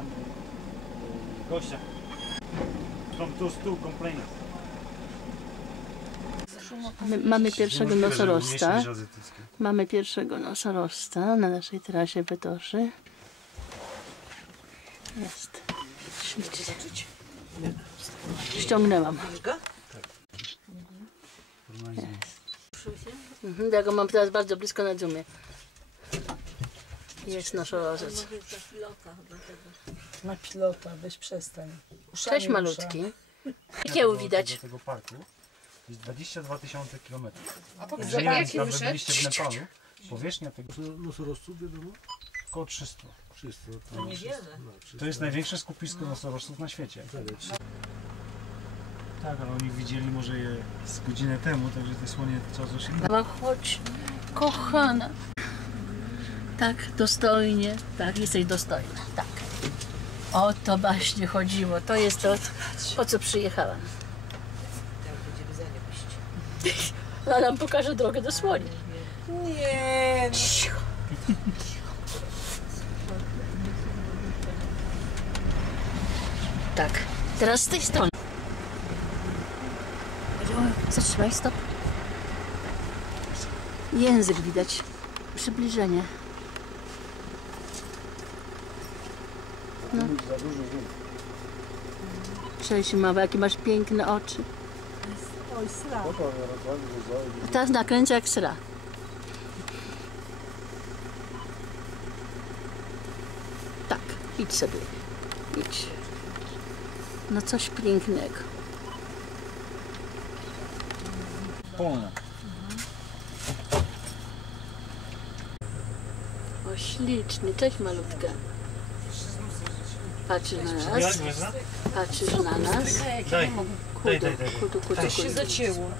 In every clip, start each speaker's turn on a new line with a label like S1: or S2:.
S1: pan y, gościa. From those two complaints.
S2: My, mamy pierwszego nosorożca. Mamy pierwszego nosorożca na naszej trasie Betoszy. Jest. Ślicznie. Ściągnęłam. Mhm, ja go mam teraz bardzo blisko na zoomie. Jest nosorożec.
S3: Na pilota, weź przestań. Uszami
S2: Cześć malutki. Kieł
S1: Do
S2: widać.
S1: tego parku jest 22 tysiące kilometrów.
S3: Za
S1: Jeżeli na przykład wy
S3: wyszedł?
S1: byliście w Nepalu, powierzchnia tego
S4: Nosorożców wiadomo?
S1: około 300.
S4: Wszyscy.
S3: To niewiele.
S4: No, wszyscy.
S1: To jest największe skupisko nosorożców na świecie.
S4: Tak,
S1: ale oni widzieli może je z godzinę temu, także te słonie coraz się
S2: Mama, chodź, kochana. Tak, dostojnie. Tak, jesteś dostojna. Tak. O to właśnie chodziło. To jest to, po co przyjechałam. Ona nam pokaże drogę do słoni.
S3: Nie,
S2: Tak. Teraz z tej strony. Zatrzymaj, stop. Język widać. Przybliżenie. No. Cześć mama, jakie masz piękne oczy.
S3: oj, sra.
S2: A teraz nakręcę jak sra. Tak, idź sobie. Idź. No coś pięknego.
S1: Polna.
S2: O, śliczny. Cześć malutka. Patrzysz na nas. Patrzysz na nas. Kudu, kudu, kudu,
S3: Tak się
S2: kudu.
S3: zacięło.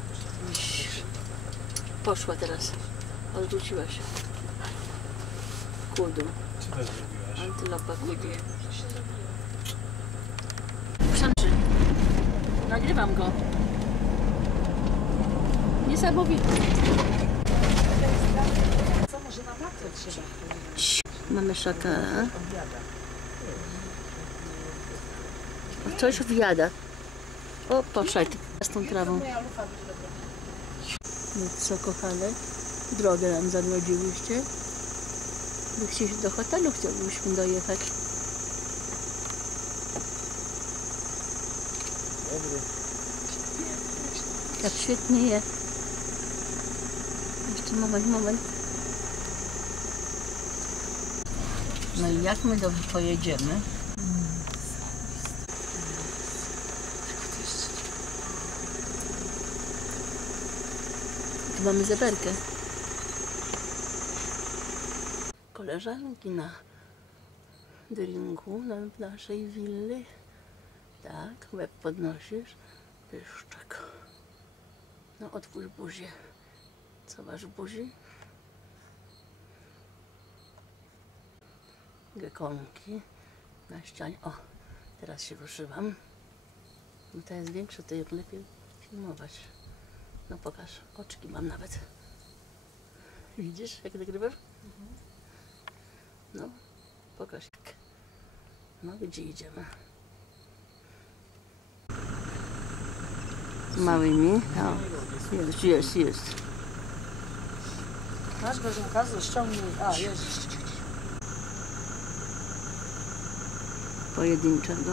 S2: Poszła teraz. Odwróciła się. Kudu. Antylopa kudu. Przemrzy. Nagrywam go. Niesamowity.
S3: Co może na trzeba?
S2: Mamy szakara. Coś wjada. O, poszedł z tą trawą. No co, kochane? Drogę nam zagrodziłyście. By chcieliśmy do hotelu, chcielibyśmy dojechać. Jak świetnie je. Jeszcze moment, moment. No i jak my do pojedziemy? Tu mamy zeberkę. Koleżanki na dringu na naszej willi. Tak, łeb podnosisz. Pyszczek. No otwórz buzię. Co masz buzi? Gekonki na ścianie. O, teraz się ruszyłam. No to jest większe, to jak lepiej filmować. No pokaż, oczki mam nawet. Widzisz, jak nagrywasz? No, pokaż jak. No, gdzie idziemy? Małymi? O, jest, jest, jest.
S3: Masz Grażynka, ściągnij. A, jest.
S2: Pojedynczego.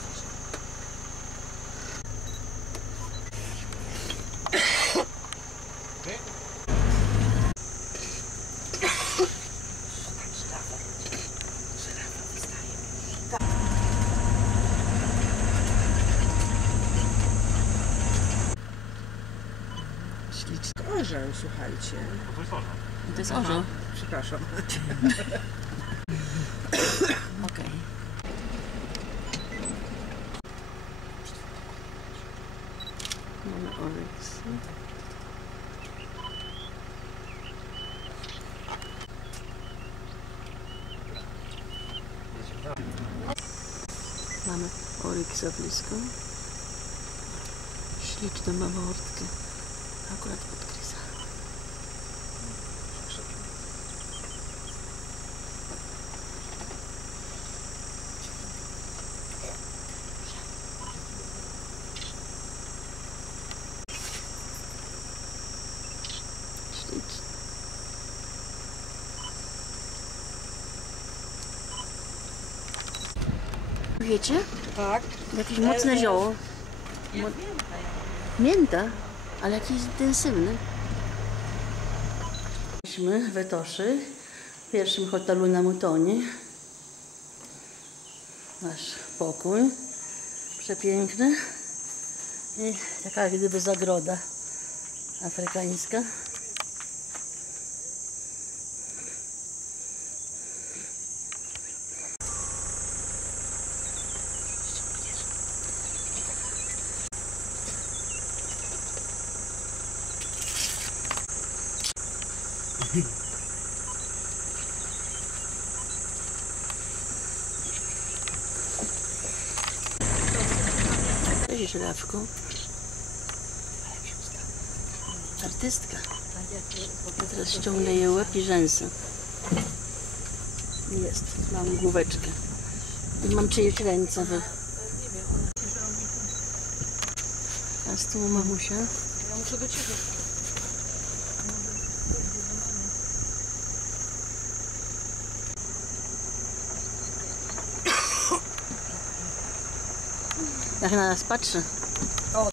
S2: Springboku.
S3: Orzeł, słuchajcie.
S2: To jest orzeł.
S3: Przepraszam.
S2: Okej. Mamy Oryx. Mamy Oryksa blisko. Śliczną mawortkę. Akurat pod krysa. Ślicznie. Wiecie?
S3: Tak.
S2: Jakieś mocne zioło. Mo- Mięta, ale jakiś intensywny. Byliśmy w Etoszy, w pierwszym hotelu na Mutonie. Nasz pokój, przepiękny. I taka jak gdyby zagroda afrykańska. Artystka. Ja teraz ściągnę jej łeb i rzęsy. Jest, mam główeczkę. I mam czyjeś ręce. Wy. A z tyłu mamusia.
S3: Ja muszę do ciebie.
S2: Jak na nas patrzy.
S3: O,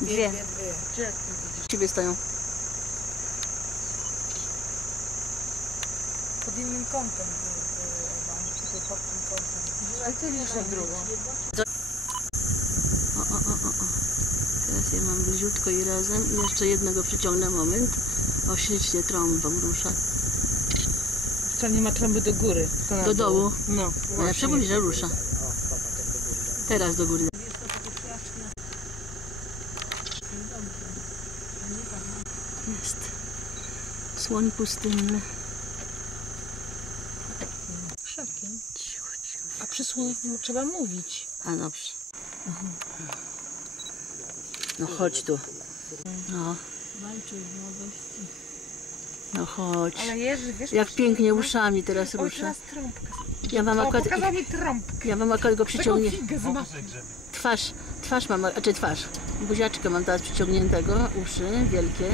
S2: Dwie.
S3: dwie, dwie. Gdzie jak ty widzisz?
S2: Ciebie stoją.
S3: Pod innym kątem. y, Ewa, Tutaj pod tym kątem. Ale ty widzisz jak drugą.
S2: O, o, o, o, o. Teraz je mam bliziutko i razem. I jeszcze jednego przyciągnę moment. O, ślicznie trąbą rusza.
S3: Wcale nie ma trąby do góry.
S2: Do dołu.
S3: No.
S2: No ja przybliżę, rusza. Teraz do góry. Jest. Słoń pustynny.
S3: Krzakiem. A przy słoniu trzeba mówić.
S2: A dobrze. No chodź tu. No,
S3: Walczył w młodości.
S2: no chodź.
S3: Ale Jerzy, wiesz...
S2: Jak pięknie uszami teraz rusza.
S3: teraz trąbkę.
S2: Ja mam
S3: O,
S2: akurat,
S3: pokazał mi trąbkę.
S2: ja mam akurat go
S3: Taką
S2: przyciągnie.
S3: figę.
S2: Twarz, twarz mam, a czy twarz? Buziaczkę mam teraz przyciągniętego, uszy wielkie.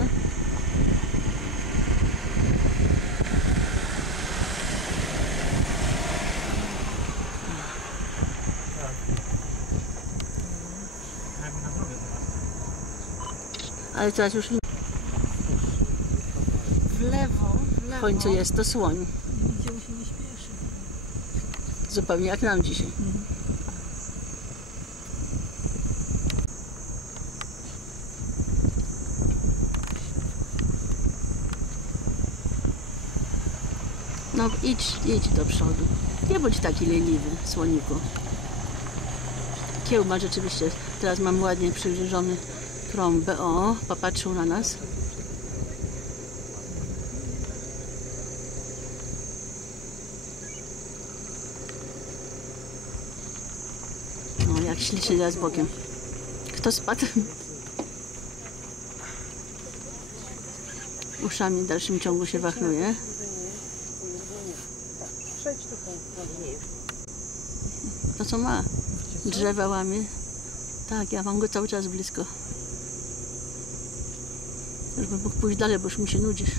S1: Jakby na drogę teraz.
S2: Ale teraz już
S3: W lewo, w
S2: w
S3: lewo.
S2: końcu jest to słoń.
S3: Nigdzie mu się nie śpieszy.
S2: Zupełnie jak nam dzisiaj. No idź, idź do przodu. Nie bądź taki leniwy, słoniku. Kieł ma rzeczywiście, teraz mam ładnie przywieżony trąbę. O, popatrzył na nas. No, jak ślicznie teraz bokiem. Kto spadł? Uszami w dalszym ciągu się wachnuje.
S3: Przejdź tutaj.
S2: To co ma? Drzewa łamie. Tak, ja mam go cały czas blisko. Bym mógł pójść dalej, bo już mi się nudzisz.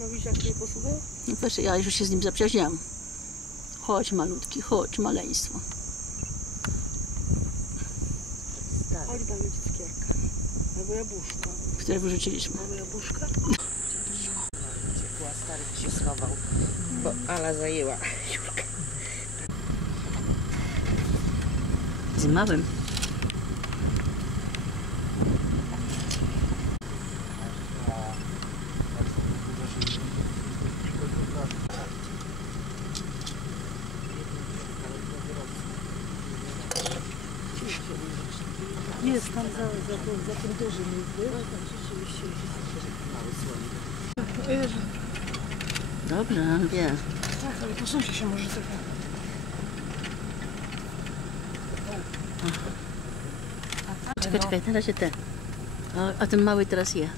S3: No widzisz jak mnie posłuchał?
S2: No proszę, ja już się z nim zaprzyjaźniłam. Chodź malutki, chodź maleństwo.
S3: Albo jabłuszko.
S2: które wyrzuciliśmy.
S3: Mamy jabłuszka?
S4: Ciepła, stary się schował, bo Ala zajęła Julkę.
S2: Z małym.
S3: Za, tym, za tym dużym nigdy. Jezu,
S2: Dobrze, on wie.
S3: tak, ale posuńcie się może trochę.
S2: Czekaj, czekaj, na razie te. A, a ten mały teraz je.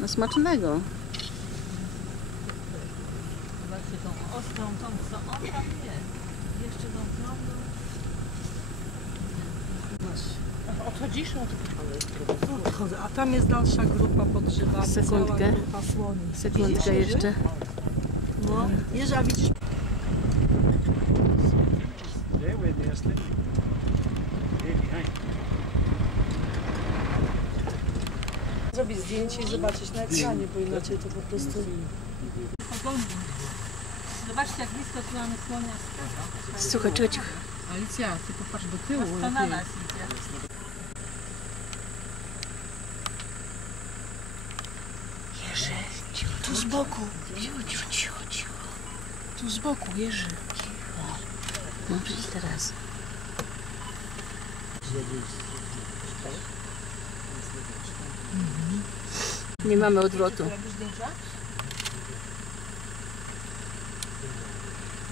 S2: No smacznego.
S5: Zobaczcie tą ostrą, tą co on tam jest. Jeszcze tą drobną.
S3: Odchodzisz? Odchodzę. A tam jest dalsza grupa podgrzewana.
S2: Sekundkę.
S3: Grupa słoni.
S2: Sekundkę jeszcze.
S3: No, Jerza, widzisz?
S1: Behind.
S3: Zrobić zdjęcie i zobaczyć na ekranie, bo inaczej to po prostu...
S5: Zobaczcie jak blisko tu mamy słonia.
S2: Słuchaj, czekaj, czekaj.
S5: Alicja, ty popatrz do tyłu. To na nas idzie.
S3: Tu z boku. Cicho, cicho, cicho, cicho. Tu z boku, Jerzy.
S2: No przecież teraz. Nie mamy odwrotu.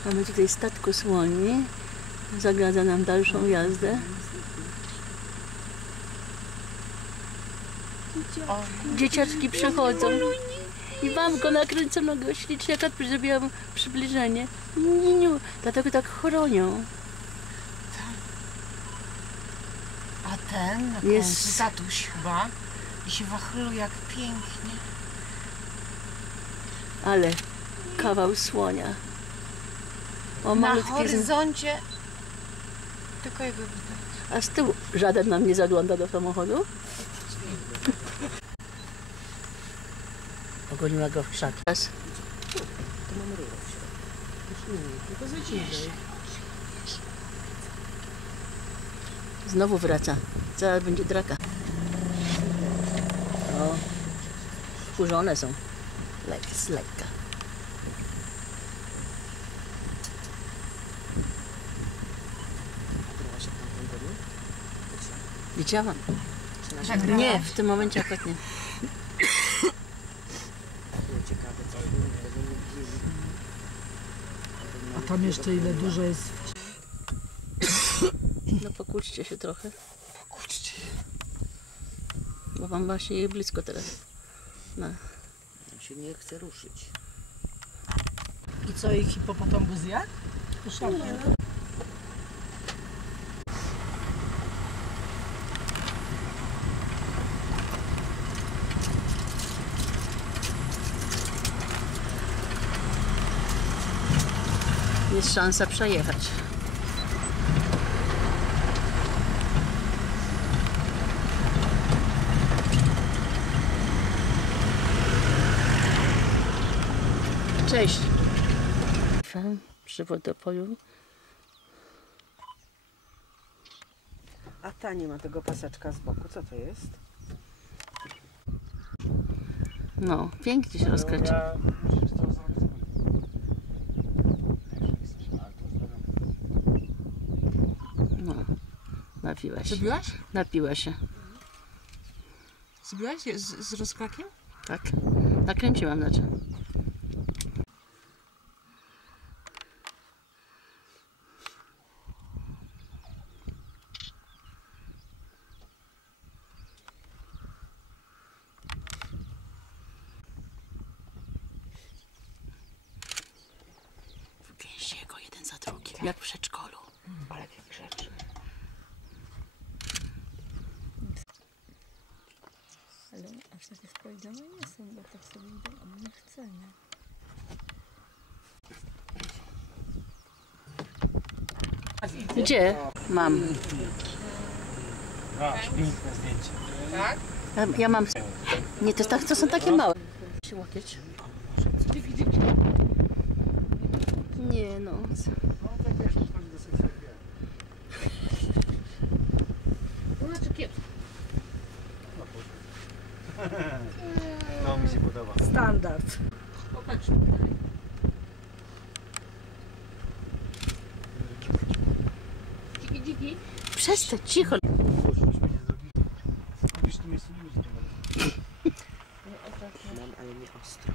S2: Mamy tutaj statku słoni. Zagradza nam dalszą jazdę. Dzieciaczki przechodzą. I mam go nakręconego ślicznie, jak zrobiłam przybliżenie. Niniu, dlatego tak chronią.
S4: A ten na
S2: Jest.
S4: tatuś chyba, i się wachluje jak pięknie.
S2: Ale kawał słonia. O,
S4: Na horyzoncie tylko jego widać.
S2: A z tyłu żaden nam nie zagląda do samochodu? Ogoniła go w krzak. Teraz Znowu wraca. Zaraz będzie draka. O, wkurzone są. Lek, z lekka. Widziałam. Nie, w tym momencie akurat nie.
S3: A tam jeszcze ile dużo jest
S2: No pokłóćcie się trochę. Bo wam właśnie je blisko teraz. No.
S4: się nie chce ruszyć.
S3: I co, ich hipopotam go zjadł? Poszalał.
S2: Jest szansa przejechać. Cześć. Przy wodopoju.
S4: A ta nie ma tego paseczka z boku, co to jest?
S2: No, pięknie się rozkręci.
S1: Ja musisz to zrobić. Jak chcesz, ale to zrobię.
S2: No, napiła się. Napiła się.
S5: Zrobiłaś z, z rozkrakiem?
S2: Tak. Nakręciłam znaczy. Wgęście go jeden za drugim, jak w przedszkolu.
S4: Ale jak grzeczny.
S5: Ale aż takie spojrzone nie są, bo tak sobie idą, a my nie chcemy.
S2: Gdzie? Mam.
S1: A, piękne zdjęcie.
S2: Ja, ja mam. Nie, to, jest tak, to są takie małe. Się łokieć. Nie no.
S5: Znaczy kiepsko.
S1: To mi się podoba.
S3: Standard.
S5: Popatrz tutaj.
S2: Przestań, cicho.
S1: Jest.
S4: Mam, ale nie ostro.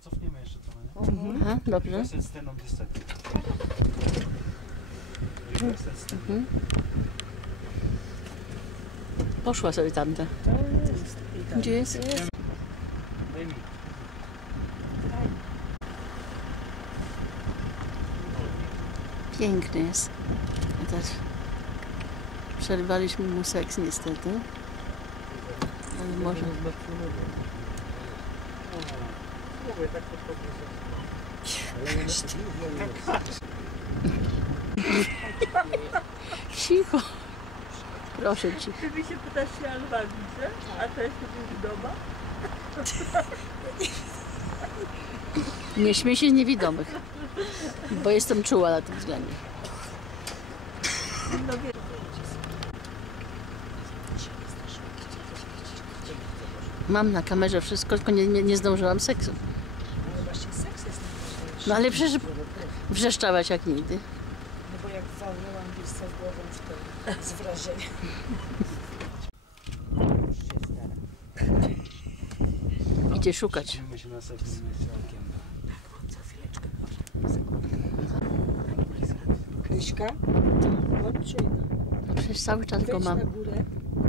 S1: Cofniemy jeszcze trochę, nie?
S2: Aha, dobrze.
S1: This is ten on this side. This is ten.
S2: Mhm. Poszła sobie tamta. Gdzie jest?
S1: Daj mi.
S2: Piękny jest. Teraz przerwaliśmy mu seks niestety. Ale może...
S1: Tak.
S2: Cicho. Proszę cię.
S3: Ty mi się pytasz się Alwanice, a to jest doma?
S2: Nie śmiej się z niewidomych. Bo jestem czuła na tym względzie. Mam na kamerze wszystko, tylko nie, nie, nie zdążyłam seksu. No ale przecież wrzeszczałaś jak nigdy.
S3: no bo jak walnęłam gdzieś co głową w to z wrażenia.
S2: Idzie szukać.
S1: Musimy się na seks całkiem.
S3: Kryśka?
S2: No przecież cały czas go mam.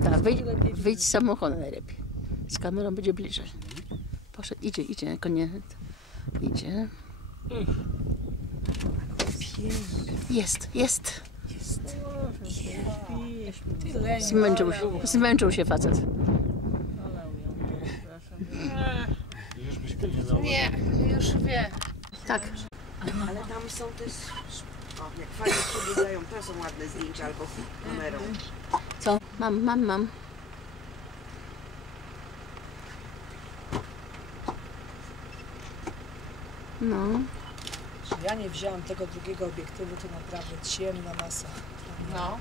S2: Tak, wyjdź, wyjdź z samochodu najlepiej. Z kamerą będzie bliżej. Poszedł, idzie, idzie, tylko nie... Idzie. Jest, jest.
S3: Tyle.
S2: Zmęczył się, zmęczył się facet.
S4: Nie, już wie.
S2: Tak.
S4: Ale tam są też... O, jak fajnie przebiegają, to są ładne zdjęcia albo kamerą.
S2: Co? Mam, mam, mam. No,
S3: Ja nie wzięłam tego drugiego obiektywu, to naprawdę ciemna masa.
S4: No.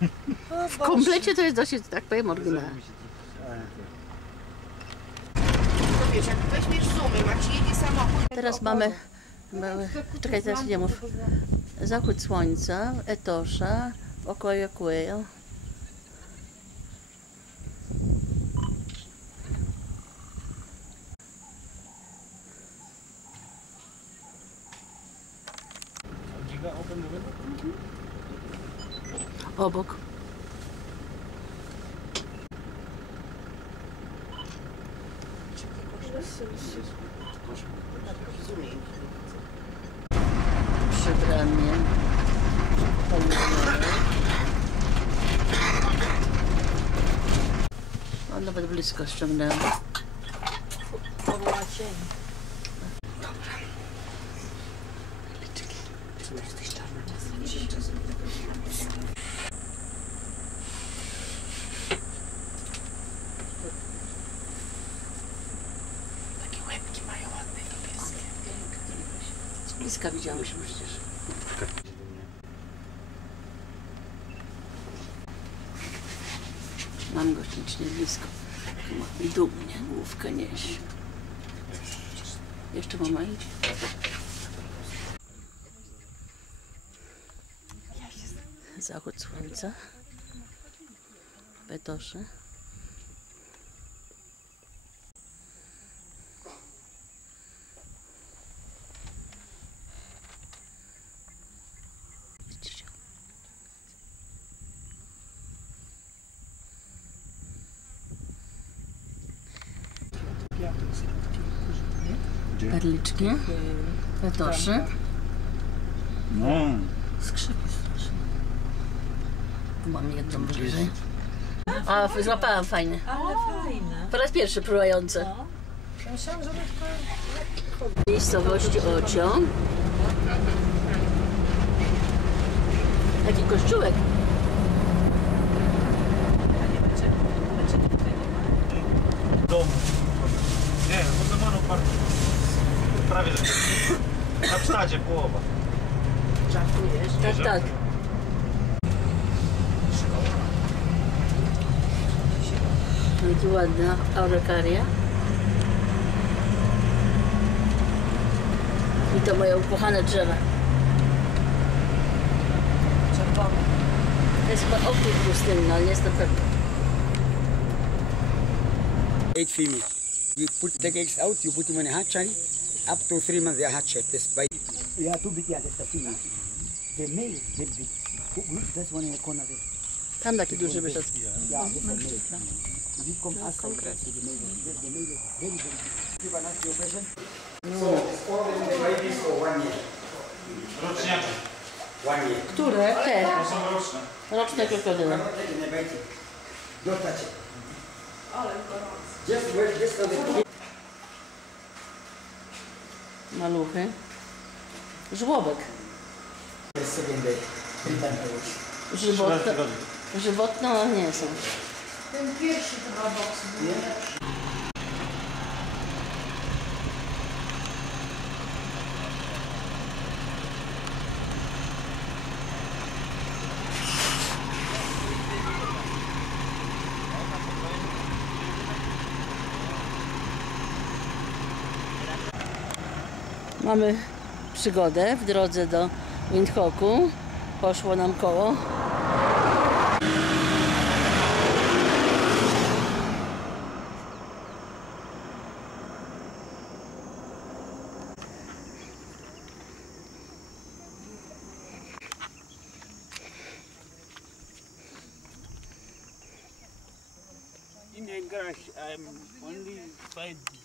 S3: O,
S2: w komplecie to jest dosyć, tak powiem, oryginalne.
S4: To wiesz, jak weźmiesz zoomy, Maciej jedzie samochód.
S2: Teraz mamy, mamy czekaj, teraz nie mów. Zachód słońca, Etosza, w okolie Quail.
S1: Giga open the window?
S2: Obok. Przy bramie. O, nawet blisko ściągnęłam.
S3: Powoła cień.
S4: Takie łebki mają ładne niebieskie.
S2: Z bliska widziałyśmy przecież. Mam go ślicznie blisko. Dumnie główkę niesie. Jeszcze mama idzie. Zachód słońca. Betosze. Widzicie? Perliczki. Betosze.
S1: No.
S3: Skrzypi straszne.
S2: Tu mam jedną bliżej. A, złapałam fajne.
S3: Ale fajne.
S2: Po raz pierwszy próbujące.
S3: Ja myślałam, że
S2: W miejscowości Ocio. Taki kościółek.
S1: domu. Nie, budowaną parę. Prawie że. Na psztadzie połowa.
S4: Żartujesz?
S2: Tak, tak. No i tu ładna aurekaria. I to moje ukochane drzewa.
S3: wam.
S2: To jest chyba okryt pustynny, ale nie jest to pewne.
S6: eight female. You put the eggs out, you put them in a hatchery. Up to three months, they are hatched. This by yeah, too big. Yeah, that's the female. The male very big. Look, That's one in the corner there.
S2: Tam taki duży wyszedł.
S6: The babies for one year.
S1: Roczniaki.
S6: One year.
S3: Które?
S2: Te,
S1: To są roczne.
S2: roczne krokodyle.
S6: Not taking the
S2: Maluchy. Żłobek.
S6: second day. Three times a week.
S2: Żywotne, żywotne ale nie Mamy przygodę w drodze do Windhoeku. Poszło nam koło.
S6: I'm only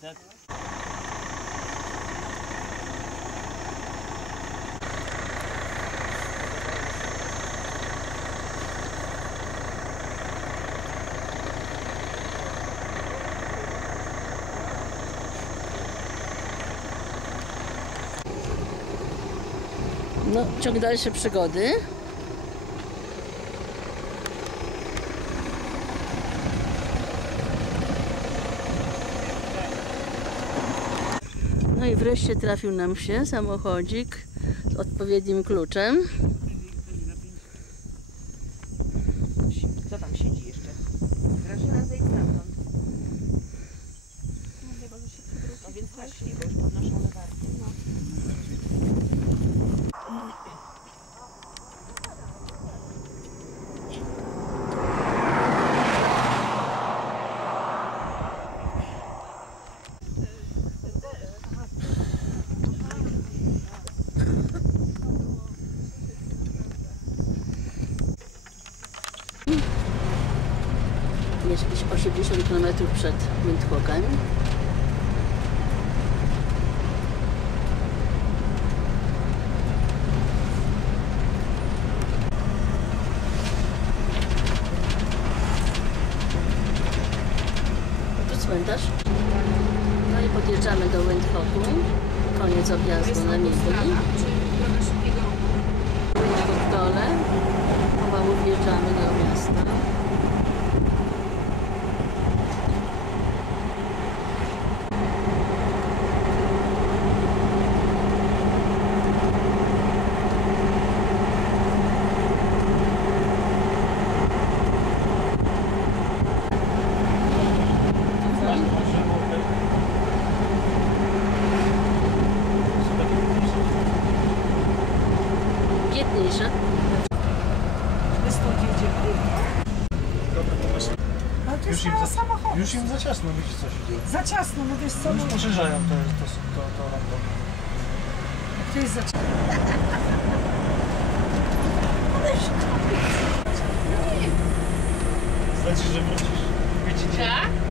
S6: that
S2: No, ciąg dalszy przygody. No i wreszcie trafił nam się samochodzik z odpowiednim kluczem. 60 km przed
S1: Windhoekami. Ciasno, widzisz co się dzieje.
S3: Za ciasno, no wiesz co,
S1: Już
S3: no,
S1: poszerzają to, to, to, to rondo.
S3: to jest za ciasno.
S1: Znaczy, że wrócisz. Wiecie gdzie?